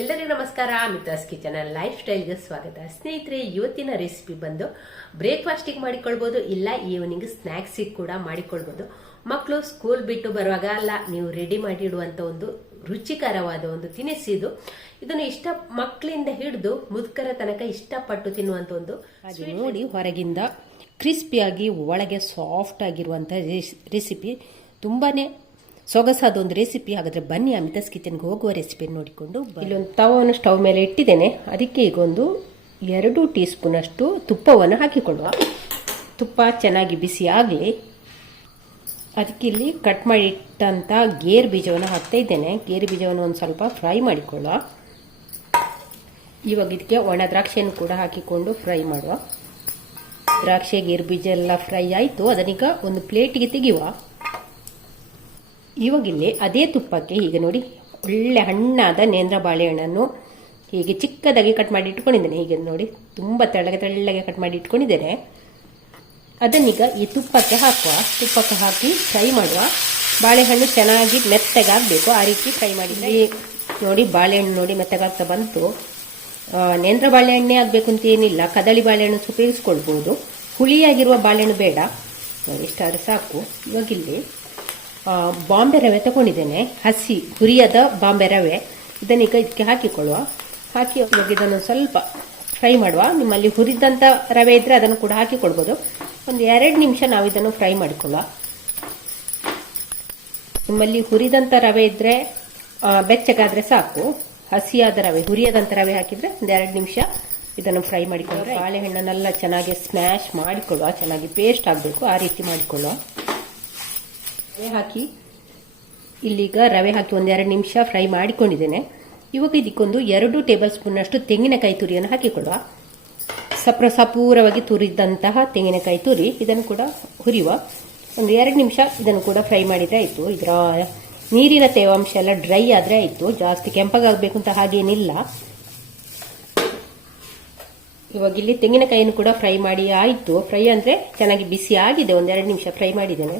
ಎಲ್ಲರಿಗೂ ನಮಸ್ಕಾರ. ಮಿತಾಸ್ kitchen life ಸ್ಟೈಲ್ಗೆ ಸ್ವಾಗತ. ಸ್ನೇಹಿತರೆ ಇವತ್ತಿನ ರೆಸಿಪಿ ಬಂದು ಬ್ರೇಕ್ಫಾಸ್ಟಿಗೆ ಮಾಡಿಕೊಳ್ಬೋದು ಇಲ್ಲ ಈವ್ನಿಂಗ್ ಸ್ನ್ಯಾಕ್ಸಿಗೆ ಕೂಡ ಮಾಡಿಕೊಳ್ಬೋದು. ಮಕ್ಕಳು ಸ್ಕೂಲ್ ಬಿಟ್ಟು ಬರುವಾಗ ಅಲ್ಲ ನೀವು ರೆಡಿ ಮಾಡಿಡುವಂಥ ಒಂದು ರುಚಿಕರವಾದ ಒಂದು ತಿನಿಸಿದು. ಇದನ್ನು ಇಷ್ಟ ಮಕ್ಕಳಿಂದ ಹಿಡಿದು ಮುದುಕರ ತನಕ ಇಷ್ಟಪಟ್ಟು ತಿನ್ನುವಂಥ ಒಂದು ನೋಡಿ ಹೊರಗಿಂದ ಕ್ರಿಸ್ಪಿಯಾಗಿ ಒಳಗೆ ಸಾಫ್ಟ್ ಆಗಿರುವಂಥ ರೆಸಿಪಿ ತುಂಬಾನೇ ಸೊಗಸಾದ ಒಂದು ರೆಸಿಪಿ ಹಾಗಾದ್ರೆ ಬನ್ನಿ ಅಮಿತಾಸ್ ಕಿಚನ್ಗೆ ಹೋಗುವ ರೆಸಿಪಿ ನೋಡಿಕೊಂಡು ಇಲ್ಲೊಂದು ತವವನ್ನು ಸ್ಟವ್ ಮೇಲೆ ಇಟ್ಟಿದ್ದೇನೆ. ಅದಕ್ಕೆ ಈಗ ಒಂದು ಎರಡು ಟೀ ಸ್ಪೂನ್ ಅಷ್ಟು ತುಪ್ಪವನ್ನು ಹಾಕಿಕೊಳ್ಳುವ. ತುಪ್ಪ ಚೆನ್ನಾಗಿ ಬಿಸಿ ಆಗಲಿ. ಅದಕ್ಕೆ ಇಲ್ಲಿ ಕಟ್ ಮಾಡಿ ಇಟ್ಟಂತ ಗೇರ್ ಬೀಜವನ್ನು ಹಾಕ್ತಾ ಇದ್ದೇನೆ. ಗೇರು ಬೀಜವನ್ನು ಒಂದು ಸ್ವಲ್ಪ ಫ್ರೈ ಮಾಡಿಕೊಳ್ಳುವ. ಇವಾಗ ಇದಕ್ಕೆ ಒಣ ದ್ರಾಕ್ಷಿಯನ್ನು ಕೂಡ ಹಾಕಿಕೊಂಡು ಫ್ರೈ ಮಾಡುವ. ದ್ರಾಕ್ಷಿ, ಗೇರು ಬೀಜ ಎಲ್ಲ ಫ್ರೈ ಆಯಿತು. ಅದನ್ನೀಗ ಒಂದು ಪ್ಲೇಟಿಗೆ ತೆಗೆಯುವ. ಇವಾಗಿಲ್ಲಿ ಅದೇ ತುಪ್ಪಕ್ಕೆ ಈಗ ನೋಡಿ ಒಳ್ಳೆ ಹಣ್ಣಾದ ನೇಂದ್ರ ಬಾಳೆಹಣ್ಣನ್ನು ಹೀಗೆ ಚಿಕ್ಕದಾಗಿ ಕಟ್ ಮಾಡಿ ಇಟ್ಕೊಂಡಿದ್ದೇನೆ. ಹೀಗೆ ನೋಡಿ ತುಂಬ ತೆಳ್ಳಗೆ ತೆಳ್ಳಗೆ ಕಟ್ ಮಾಡಿ ಇಟ್ಕೊಂಡಿದ್ದೇನೆ. ಅದನ್ನೀಗ ಈ ತುಪ್ಪಕ್ಕೆ ಹಾಕುವ ತುಪ್ಪಕ್ಕೆ ಹಾಕಿ ಫ್ರೈ ಮಾಡುವ. ಬಾಳೆಹಣ್ಣು ಚೆನ್ನಾಗಿ ಮೆತ್ತಗಾಗಬೇಕು. ಆ ರೀತಿ ಫ್ರೈ ಮಾಡಿ ನೋಡಿ ಬಾಳೆಹಣ್ಣು ನೋಡಿ ಮೆತ್ತಗಾಗ್ತಾ ಬಂತು. ನೇಂದ್ರ ಬಾಳೆಹಣ್ಣೇ ಆಗಬೇಕು ಅಂತ ಏನಿಲ್ಲ. ಕದಳಿ ಬಾಳೆಹಣ್ಣು ಉಪಯೋಗಿಸ್ಕೊಳ್ಬೋದು. ಹುಳಿಯಾಗಿರುವ ಬಾಳೆಹಣ್ಣು ಬೇಡ. ನೋಡಿ ಇಷ್ಟಾದ್ರೆ ಸಾಕು. ಇವಾಗಿಲ್ಲಿ ಬಾಂಬೆ ರವೆ ತಗೊಂಡಿದ್ದೇನೆ. ಹಸಿ ಹುರಿಯದ ಬಾಂಬೆ ರವೆ. ಇದನ್ನೀಗ ಇದಕ್ಕೆ ಹಾಕಿಕೊಳ್ಳುವ. ಹಾಕಿ ಇದನ್ನು ಸ್ವಲ್ಪ ಫ್ರೈ ಮಾಡುವ. ನಿಮ್ಮಲ್ಲಿ ಹುರಿದಂಥ ರವೆ ಇದ್ರೆ ಅದನ್ನು ಕೂಡ ಹಾಕಿಕೊಳ್ಬೋದು. ಒಂದು ಎರಡು ನಿಮಿಷ ನಾವು ಇದನ್ನು ಫ್ರೈ ಮಾಡಿಕೊಳ್ಳುವ. ನಿಮ್ಮಲ್ಲಿ ಹುರಿದಂಥ ರವೆ ಇದ್ರೆ ಆ, ಬೆಚ್ಚಗಾದ್ರೆ ಸಾಕು. ಹಸಿಯಾದ ರವೆ ಹುರಿಯದಂಥ ರವೆ ಹಾಕಿದ್ರೆ ಒಂದು ಎರಡು ನಿಮಿಷ ಇದನ್ನು ಫ್ರೈ ಮಾಡಿಕೊಳ್ಳುವ. ಬಾಳೆಹಣ್ಣನ್ನೆಲ್ಲ ಚೆನ್ನಾಗಿ ಸ್ಮ್ಯಾಶ್ ಮಾಡಿಕೊಳ್ಳುವ. ಚೆನ್ನಾಗಿ ಪೇಸ್ಟ್ ಆಗಬೇಕು. ಆ ರೀತಿ ಮಾಡಿಕೊಳ್ಳುವ. ರವೆ ಹಾಕಿ ಇಲ್ಲಿಗ ರವೆ ಹಾಕಿ ಒಂದೆರಡು ನಿಮಿಷ ಫ್ರೈ ಮಾಡಿಕೊಂಡಿದ್ದೇನೆ. ಇವಾಗ ಇದಕ್ಕೊಂದು ಎರಡು ಟೇಬಲ್ ಸ್ಪೂನ್ನಷ್ಟು ತೆಂಗಿನಕಾಯಿ ತುರಿಯನ್ನು ಹಾಕಿಕೊಳ್ಳುವ. ಸಪ್ರ ಸಪೂರವಾಗಿ ತುರಿದಂತಹ ತೆಂಗಿನಕಾಯಿ ತುರಿ ಇದನ್ನು ಕೂಡ ಹುರಿಯುವ. ಒಂದು ಎರಡು ನಿಮಿಷ ಇದನ್ನು ಕೂಡ ಫ್ರೈ ಮಾಡಿದರೆ ಆಯಿತು. ಇದರ ನೀರಿನ ತೇವಾಂಶ ಎಲ್ಲ ಡ್ರೈ ಆದರೆ ಆಯಿತು. ಜಾಸ್ತಿ ಕೆಂಪಗಾಗಬೇಕು ಅಂತ ಹಾಗೇನಿಲ್ಲ. ಇವಾಗ ಇಲ್ಲಿ ತೆಂಗಿನಕಾಯಿಯನ್ನು ಕೂಡ ಫ್ರೈ ಮಾಡಿ ಆಯಿತು. ಫ್ರೈ ಅಂದರೆ ಚೆನ್ನಾಗಿ ಬಿಸಿ ಆಗಿದೆ. ಒಂದೆರಡು ನಿಮಿಷ ಫ್ರೈ ಮಾಡಿದ್ದೇನೆ.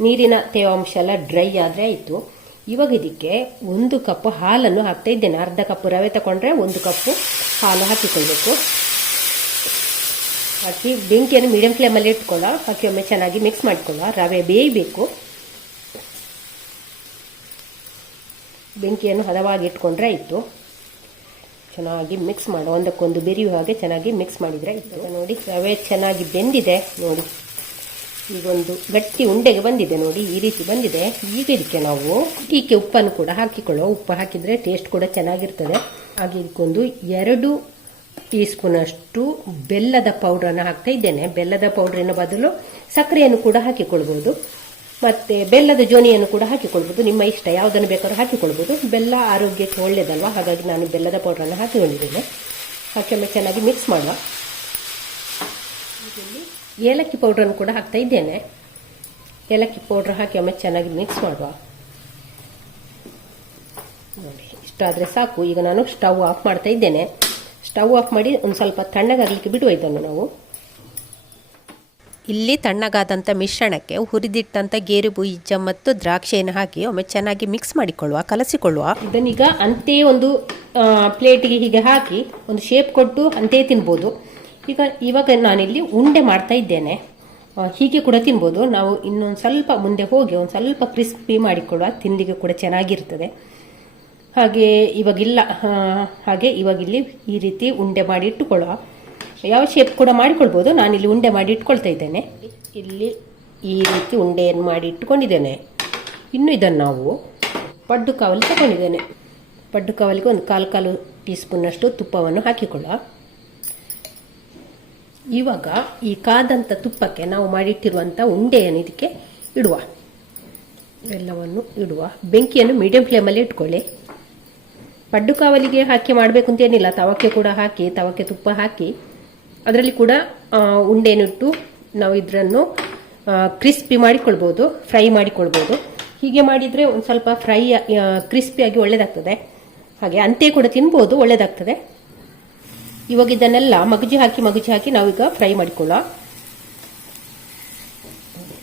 ನೀರಿನ ತೇವಾಂಶ ಎಲ್ಲ ಡ್ರೈ ಆದರೆ ಆಯಿತು. ಇವಾಗ ಇದಕ್ಕೆ ಒಂದು ಕಪ್ ಹಾಲನ್ನು ಹಾಕ್ತಾ ಇದ್ದೇನೆ. ಅರ್ಧ ಕಪ್ ರವೆ ತಗೊಂಡ್ರೆ ಒಂದು ಕಪ್ಪು ಹಾಲು ಹಾಕಿಕೊಳ್ಬೇಕು. ಹಾಕಿ ಬೆಂಕಿಯನ್ನು ಮೀಡಿಯಂ ಫ್ಲೇಮಲ್ಲಿ ಇಟ್ಕೊಳ್ಳೋ, ಹಾಕಿ ಒಮ್ಮೆ ಚೆನ್ನಾಗಿ ಮಿಕ್ಸ್ ಮಾಡ್ಕೊಳ್ಳೋ. ರವೆ ಬೇಯಬೇಕು. ಬೆಂಕಿಯನ್ನು ಹದವಾಗಿ ಇಟ್ಕೊಂಡ್ರೆ ಆಯಿತು. ಚೆನ್ನಾಗಿ ಮಿಕ್ಸ್ ಮಾಡು. ಒಂದಕ್ಕೊಂದು ಬೆರೆಯುವ ಹಾಗೆ ಚೆನ್ನಾಗಿ ಮಿಕ್ಸ್ ಮಾಡಿದರೆ ಆಯಿತು. ನೋಡಿ, ರವೆ ಚೆನ್ನಾಗಿ ಬೆಂದಿದೆ. ನೋಡಿ. ಈಗೊಂದು ಗಟ್ಟಿ ಉಂಡೆಗೆ ಬಂದಿದೆ ನೋಡಿ, ಈ ರೀತಿ ಬಂದಿದೆ. ಈಗ ಇದಕ್ಕೆ ನಾವು ಟೀಕೆ ಉಪ್ಪನ್ನು ಕೂಡ ಹಾಕಿಕೊಳ್ಳುವ. ಉಪ್ಪು ಹಾಕಿದರೆ ಟೇಸ್ಟ್ ಕೂಡ ಚೆನ್ನಾಗಿರ್ತದೆ. ಹಾಗೆ ಇದಕ್ಕೊಂದು ಎರಡು ಟೀ ಸ್ಪೂನ್ ಅಷ್ಟು ಬೆಲ್ಲದ ಪೌಡ್ರನ್ನು ಹಾಕ್ತಾ ಇದ್ದೇನೆ. ಬೆಲ್ಲದ ಪೌಡ್ರಿನ ಬದಲು ಸಕ್ಕರೆಯನ್ನು ಕೂಡ ಹಾಕಿಕೊಳ್ಬೋದು. ಮತ್ತೆ ಬೆಲ್ಲದ ಜೋನಿಯನ್ನು ಕೂಡ ಹಾಕಿಕೊಳ್ಬೋದು. ನಿಮ್ಮ ಇಷ್ಟ ಯಾವುದನ್ನು ಬೇಕಾದ್ರೂ ಹಾಕಿಕೊಳ್ಬೋದು. ಬೆಲ್ಲ ಆರೋಗ್ಯಕ್ಕೆ ಒಳ್ಳೆಯದಲ್ವಾ ಹಾಗಾಗಿ ನಾನು ಬೆಲ್ಲದ ಪೌಡ್ರನ್ನು ಹಾಕಿಕೊಂಡಿದ್ದೇನೆ. ಹಾಕಿ ಒಮ್ಮೆ ಚೆನ್ನಾಗಿ ಮಿಕ್ಸ್ ಮಾಡುವ ಏಲಕ್ಕಿ ಪೌಡ್ರನ್ನು ಕೂಡ ಹಾಕ್ತಾ ಇದ್ದೇನೆ. ಏಲಕ್ಕಿ ಪೌಡ್ರ್ ಹಾಕಿ ಒಮ್ಮೆ ಚೆನ್ನಾಗಿ ಮಿಕ್ಸ್ ಮಾಡುವ. ನೋಡಿ ಇಷ್ಟಾದರೆ ಸಾಕು. ಈಗ ನಾನು ಸ್ಟವ್ ಆಫ್ ಮಾಡ್ತಾ ಇದ್ದೇನೆ. ಸ್ಟವ್ ಆಫ್ ಮಾಡಿ ಒಂದು ಸ್ವಲ್ಪ ತಣ್ಣಗಾಗಲಿಕ್ಕೆ ಬಿಡುವ ಇದನ್ನು ನಾವು. ಇಲ್ಲಿ ತಣ್ಣಗಾದಂಥ ಮಿಶ್ರಣಕ್ಕೆ ಹುರಿದಿಟ್ಟಂಥ ಗೇರು ಬೀಜ ಮತ್ತು ದ್ರಾಕ್ಷಿಯನ್ನು ಹಾಕಿ ಒಮ್ಮೆ ಚೆನ್ನಾಗಿ ಮಿಕ್ಸ್ ಮಾಡಿಕೊಳ್ಳುವ, ಕಲಸಿಕೊಳ್ಳುವ. ಇದನ್ನೀಗ ಅಂತೆಯೇ ಒಂದು ಪ್ಲೇಟಿಗೆ ಹೀಗೆ ಹಾಕಿ ಒಂದು ಶೇಪ್ ಕೊಟ್ಟು ಅಂತೆಯೇ ತಿನ್ಬೋದು. ಈಗ ಇವಾಗ ನಾನಿಲ್ಲಿ ಉಂಡೆ ಮಾಡ್ತಾ ಇದ್ದೇನೆ. ಹೀಗೆ ಕೂಡ ತಿನ್ಬೋದು. ನಾವು ಇನ್ನೊಂದು ಸ್ವಲ್ಪ ಮುಂದೆ ಹೋಗಿ ಒಂದು ಸ್ವಲ್ಪ ಕ್ರಿಸ್ಪಿ ಮಾಡಿಕೊಳ್ಳುವ ತಿಂಡಿಗೆ ಕೂಡ ಚೆನ್ನಾಗಿರ್ತದೆ. ಹಾಗೆ ಇವಾಗಿಲ್ಲ ಹಾಗೆ ಇವಾಗಿಲ್ಲಿ ಈ ರೀತಿ ಉಂಡೆ ಮಾಡಿ ಇಟ್ಟುಕೊಳ್ಳುವ. ಯಾವ ಶೇಪ್ ಕೂಡ ಮಾಡಿಕೊಳ್ಬೋದು. ನಾನಿಲ್ಲಿ ಉಂಡೆ ಮಾಡಿ ಇಟ್ಕೊಳ್ತಾ ಇದ್ದೇನೆ. ಇಲ್ಲಿ ಈ ರೀತಿ ಉಂಡೆಯನ್ನು ಮಾಡಿ ಇಟ್ಟುಕೊಂಡಿದ್ದೇನೆ. ಇನ್ನು ಇದನ್ನು ನಾವು ಪಡ್ಡು ಕಾವಲಿ ತಗೊಂಡಿದ್ದೇನೆ. ಪಡ್ಡು ಕಾವಲಿಗೆ ಒಂದು ಕಾಲು ಕಾಲು ಟೀ ಸ್ಪೂನ್ನಷ್ಟು ತುಪ್ಪವನ್ನು ಹಾಕಿಕೊಳ್ಳುವ. ಇವಾಗ ಈ ಕಾದಂಥ ತುಪ್ಪಕ್ಕೆ ನಾವು ಮಾಡಿಟ್ಟಿರುವಂಥ ಉಂಡೆಯನ್ನು ಇದಕ್ಕೆ ಇಡುವ. ಎಲ್ಲವನ್ನು ಇಡುವ. ಬೆಂಕಿಯನ್ನು ಮೀಡಿಯಂ ಫ್ಲೇಮಲ್ಲಿ ಇಟ್ಕೊಳ್ಳಿ. ಪಡ್ಡು ಕಾವಲಿಗೆ ಹಾಕಿ ಮಾಡಬೇಕು ಅಂತ ಏನಿಲ್ಲ. ತವಕ್ಕೆ ಕೂಡ ಹಾಕಿ, ತವಕ್ಕೆ ತುಪ್ಪ ಹಾಕಿ. ಅದರಲ್ಲಿ ಕೂಡ ಉಂಡೆ ಉಂಡೆನಿಟ್ಟು ನಾವು ಇದನ್ನು ಕ್ರಿಸ್ಪಿ ಮಾಡಿಕೊಳ್ಬೋದು ಫ್ರೈ ಮಾಡಿಕೊಳ್ಬೋದು. ಹೀಗೆ ಮಾಡಿದರೆ ಒಂದು ಸ್ವಲ್ಪ ಫ್ರೈ ಕ್ರಿಸ್ಪಿಯಾಗಿ ಒಳ್ಳೆಯದಾಗ್ತದೆ ಹಾಗೆ ಅಂತೆ ಕೂಡ ತಿನ್ಬೋದು ಒಳ್ಳೆಯದಾಗ್ತದೆ ಇವಾಗ ಇದನ್ನೆಲ್ಲ ಮಗುಜಿ ಹಾಕಿ ಮಗುಜಿ ಹಾಕಿ ನಾವೀಗ ಫ್ರೈ ಮಾಡಿಕೊಳ್ಳೋಣ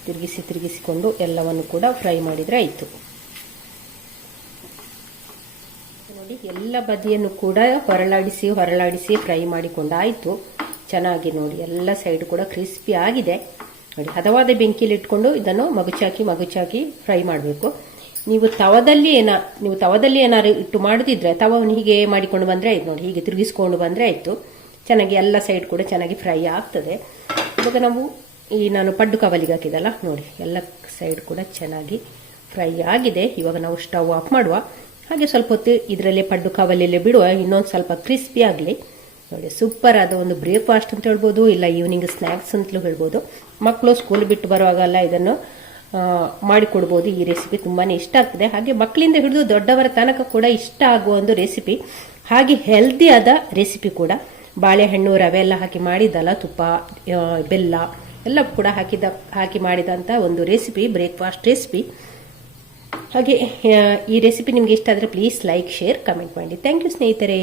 ತಿರುಗಿಸಿ, ತಿರುಗಿಸಿಕೊಂಡು ಎಲ್ಲವನ್ನು ಕೂಡ ಫ್ರೈ ಮಾಡಿದರೆ ಆಯಿತು. ನೋಡಿ, ಎಲ್ಲ ಬದಿಯನ್ನು ಕೂಡ ಹೊರಳಾಡಿಸಿ ಹೊರಳಾಡಿಸಿ ಫ್ರೈ ಮಾಡಿಕೊಂಡಾಯಿತು ಚೆನ್ನಾಗಿ ನೋಡಿ, ಎಲ್ಲ ಸೈಡ್ ಕೂಡ ಕ್ರಿಸ್ಪಿ ಆಗಿದೆ. ನೋಡಿ, ಹದವಾದ ಬೆಂಕಿಲಿ ಇಟ್ಕೊಂಡು ಇದನ್ನು ಮಗುಚಾಕಿ ಮಗುಚಾಕಿ ಫ್ರೈ ಮಾಡಬೇಕು. ನೀವು ತವದಲ್ಲಿ ಏನ, ನೀವು ತವದಲ್ಲಿ ಏನಾದ್ರು ಇಟ್ಟು ಮಾಡುದಿದ್ರೆ ತವವನ್ನು ಹೀಗೆ ಮಾಡಿಕೊಂಡು ಬಂದರೆ ಆಯ್ತು ನೋಡಿ, ಹೀಗೆ ತಿರುಗಿಸ್ಕೊಂಡು ಬಂದರೆ ಆಯಿತು. ಚೆನ್ನಾಗಿ ಎಲ್ಲ ಸೈಡ್ ಕೂಡ ಚೆನ್ನಾಗಿ ಫ್ರೈ ಆಗ್ತದೆ. ಇವಾಗ ನಾವು ಈ ನಾನು ಪಡ್ಡು ಕವಲಿಗೆ ಹಾಕಿದಲ್ಲ, ನೋಡಿ, ಎಲ್ಲ ಸೈಡ್ ಕೂಡ ಚೆನ್ನಾಗಿ ಫ್ರೈ ಆಗಿದೆ. ಇವಾಗ ನಾವು ಸ್ಟವ್ ಆಫ್ ಮಾಡುವ. ಹಾಗೆ ಸ್ವಲ್ಪ ಹೊತ್ತು ಇದರಲ್ಲೇ ಪಡ್ಡು ಕವಲಿಯಲ್ಲೇ ಬಿಡುವ, ಇನ್ನೊಂದು ಸ್ವಲ್ಪ ಕ್ರಿಸ್ಪಿ ಆಗಲಿ. ನೋಡಿ ಸೂಪರ್ ಆದ ಒಂದು ಬ್ರೇಕ್ಫಾಸ್ಟ್ ಅಂತ ಹೇಳ್ಬೋದು, ಇಲ್ಲ ಈವ್ನಿಂಗ್ ಸ್ನ್ಯಾಕ್ಸ್ ಅಂತಲೂ ಹೇಳ್ಬೋದು. ಮಕ್ಕಳು ಸ್ಕೂಲ್ ಬಿಟ್ಟು ಬರುವಾಗಲ್ಲ ಇದನ್ನು ಮಾಡಿಕೊಡ್ಬೋದು ಈ ರೆಸಿಪಿ ತುಂಬಾ ಇಷ್ಟ ಆಗ್ತದೆ. ಹಾಗೆ ಮಕ್ಕಳಿಂದ ಹಿಡಿದು ದೊಡ್ಡವರ ತನಕ ಕೂಡ ಇಷ್ಟ ಆಗುವ ಒಂದು ರೆಸಿಪಿ ಹಾಗೆ ಹೆಲ್ದಿ ಆದ ರೆಸಿಪಿ ಕೂಡ. ಬಾಳೆಹಣ್ಣು, ರವೆ ಎಲ್ಲ ಹಾಕಿ ಮಾಡಿದ್ದಲ್ಲ, ತುಪ್ಪ ಬೆಲ್ಲ ಎಲ್ಲ ಕೂಡ ಹಾಕಿದ, ಹಾಕಿ ಮಾಡಿದಂಥ ಒಂದು ರೆಸಿಪಿ ಬ್ರೇಕ್ಫಾಸ್ಟ್ ರೆಸಿಪಿ ಹಾಗೆ ಈ ರೆಸಿಪಿ ನಿಮಗೆ ಇಷ್ಟ ಆದರೆ ಪ್ಲೀಸ್ ಲೈಕ್ ಶೇರ್ ಕಮೆಂಟ್ ಮಾಡಿ. ಥ್ಯಾಂಕ್ ಯು ಸ್ನೇಹಿತರೆ.